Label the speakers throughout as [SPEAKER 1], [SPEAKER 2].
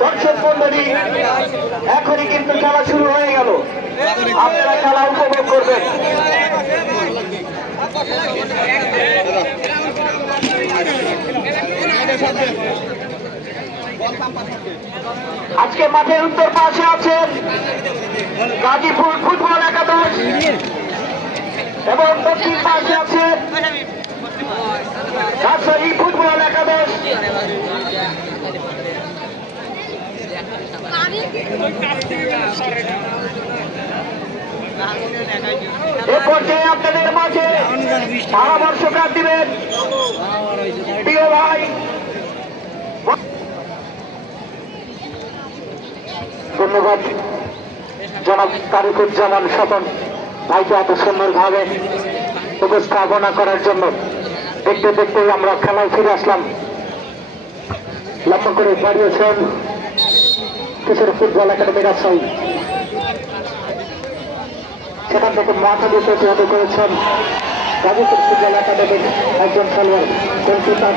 [SPEAKER 1] দর্শক মন্ডলী, এখনই কিন্তু খেলা শুরু হয়ে গেল। আপনারা খেলা উপভোগ করবেন। আজকে মাঠের উত্তর পাশে আছেন গাজীপুর ফুটবল একাদশ। এবং দক্ষিণ পাশে আছেন রাজশাহী ফুটবল একাদশ এ পর্যায়ে আপনাদের মাঝে পরামর্শকার দিবেন, প্রিয় ভাই। ধন্যবাদ, জনাব তারিকুজ্জামান স্বপন ভাইকে এত সুন্দরভাবে উপস্থাপনা করার জন্য। দেখতে দেখতে আমরা খেলায় ফিরে আসলাম। লক্ষ্য করে বাড়িয়েছেন কিশোর ফুটবল একাডেমি রাজশাহী সেখান থেকে মাথা দিয়ে প্রতিহত করেছেন গাজীপুর ফুটবল একাডেমির একজন খেলোয়াড় দিয়েছেন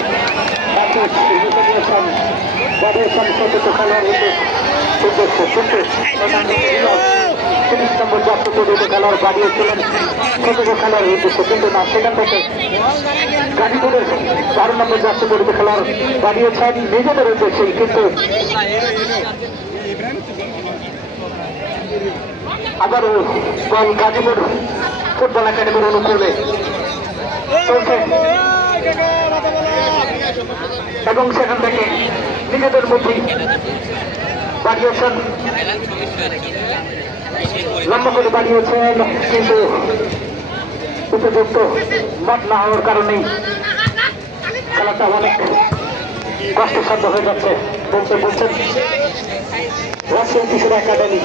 [SPEAKER 1] বাড়িয়েছেন উদ্দেশ্য উদ্দেশ্য নিজেদের উদ্দেশ্যেই কিন্তু আবারও গাজীপুর ফুটবল একাডেমির অনুকূলে চলছে। এবং সেখান থেকে নিজেদের মধ্যেই বাড়িয়েছেন লম্বা করে বাড়িয়েছেন কিন্তু উপযুক্ত মাঠ না হওয়ার কারণেই খেলাটা অনেক কষ্টসাধ্য হয়ে যাচ্ছে বলতে বলছেন রাজশাহী কিশোর একাডেমি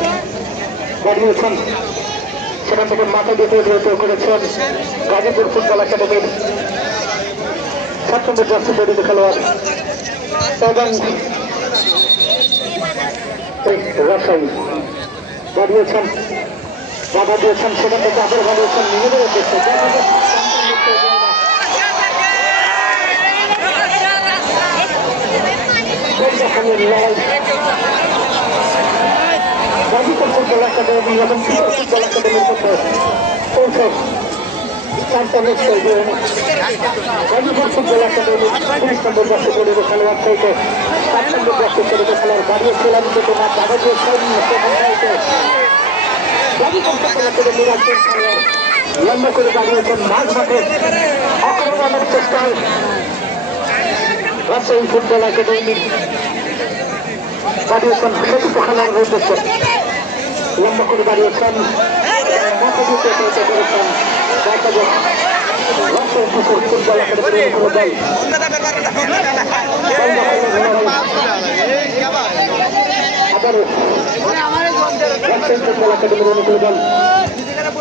[SPEAKER 1] বাড়িয়েছেন সেখান থেকে মাথা দিয়ে প্রতিহত করেছেন গাজীপুর ফুটবল একাডেমির সাত নম্বর জার্সি পরিচিত খেলোয়াড় এবং রাজশাহী বাধা দিয়েছেন, সেখান থেকে আবার বাড়িয়েছেন, নিজেদের উদ্দেশ্যে। লড়াই একাডেমি এবং কিশোর ফুটবল একাডেমির মধ্যে চলবে গাজীপুর ফুটবল একাডেমি তিরিশ নম্বর বর্ষে পড়িত খেলোয়াড় থেকে। সাত নম্বর বর্ষে খেলোয়াড়। খেলোয়াড়। করে মাঠে। আক্রমণের চেষ্টায় রাজশাহী ফুটবল একাডেমি দাঁড়িয়েছেন লম্বা করে দাঁড়িয়েছেন দিয়ে চেষ্টা করেছেন দেখা যাক রাজশাহী কিশোর ফুটবল একাডেমির কোনো দল আবারও ফুটবল একাডেমির অনুকূল দল।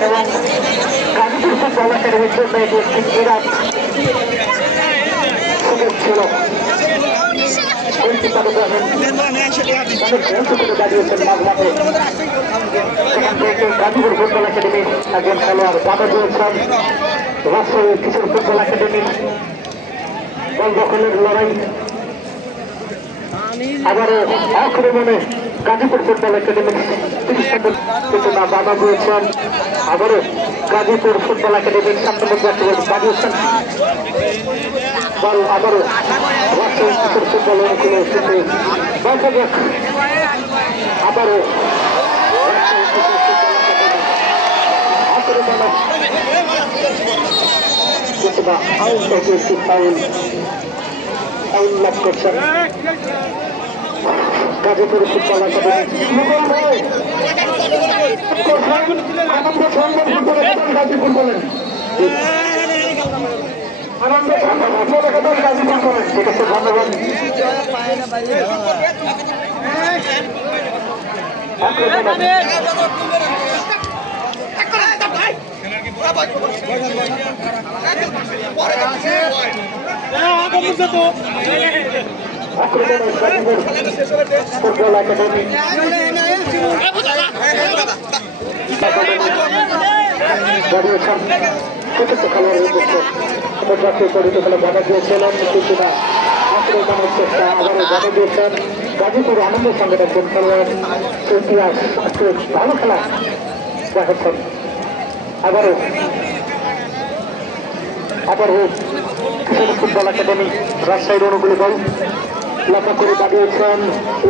[SPEAKER 1] এবং গাজীপুর ফুটবল একাডেমির জন্য এটি একটি বিরাট সুযোগ ছিল দাঁড়িয়েছেন মাঝ মাঠে সেখান থেকে গাজীপুর ফুটবল একাডেমির একজন খেলোয়াড় বাধা দিয়েছেন রাজশাহী কিশোর ফুটবল একাডেমির বল দখলের লড়াই আবারও আক্রমণে গাজীপুর ফুটবল একাডেমির তিরিশ বাধা আবারও গাজীপুর ফুটবল একাডেমির বাড়িয়েছেন বল আবারও আবারও ফুটবল আক্রমণে কিন্তু আউট একটি ফাউল ফাউল লাভ করছেন Gazipur academy Ananda football academy Gazipur বলেন আনন্দ সংবাদ গাজীপুর বলেন ধন্যবাদ ফুটবল একাডেমি দাঁড়িয়েছেন চতুর্থ খেলোয়াড়ের উদ্দেশ্য জাতীয় পরিচিত খেলে বাধা দিয়েছিলেন কিন্তু না আক্রমণের চেষ্টা আবারও বাধা দিয়েছেন গাজীপুর আনন্দ সংগঠন কোন খেলোয়াড় ইতিহাস আজকে ভালো খেলা দেখাচ্ছেন আবারও আবারও কিশোর ফুটবল একাডেমি রাজশাহীর অনুগুলি দল লক্ষ্য করে দাঁড়িয়েছেন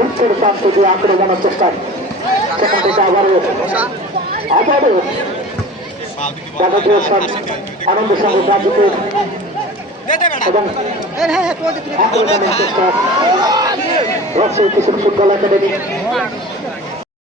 [SPEAKER 1] উত্তর প্রান্ত দিয়ে আক্রমণের চেষ্টায় সেখান থেকে আবারও আবারও বাধা দিয়েছেন আনন্দ সঙ্গে গাজীপুর এবং আক্রমণের চেষ্টা। রাজশাহী কিশোর ফুটবল একাডেমি